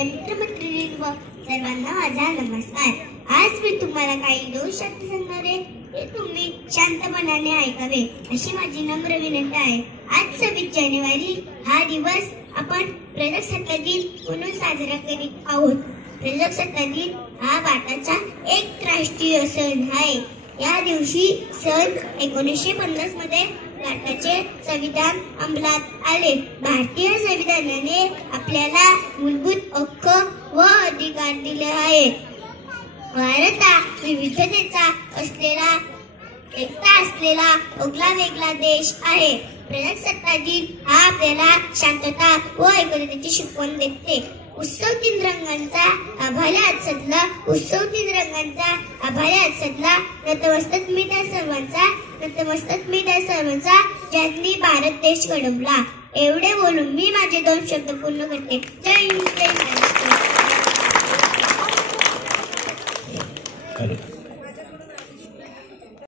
माझ्या मित्रमैत्रिणींवर सर्वांना माझा नमस्कार। आज मी तुम्हाला काही 2 शब्द सांगणार आहे, ते तुम्ही शांतपणाने ऐकावे अशी माझी नम्र विनंती आहे। आज 26 जानेवारी हा दिवस आपण प्रजासत्ताक दिन म्हणून साजरा करीत आहोत। प्रजासत्ताक दिन हा भारताचा एक राष्ट्रीय सण आहे। या दिवशी सन 1950 मध्ये भारताचे संविधान अंमलात आले। भारतीय संविधानाने आपल्याला मूलभूत हक्क व अधिकार दिले आहेत। भारत हा विविधतेचा असलेला एकता असलेला वेगळा देश आहे। प्रजासत्ताक दिन हा आपल्याला शांतता व ऐक्यतेची शिकवण देते। उत्सव 3 रंगांचा आभाळी आज सजला, उत्सव 3 रंगांचा आभाळी आज सजला, नतमस्तक मी त्या सर्वांचा, नतमस्तक मी त्या सर्वांचा, ज्यांनी भारत देश घडवला। एवढे बोलून मी माझे 2 शब्द पूर्ण करते। जय हिंद, जय महाराष्ट्र।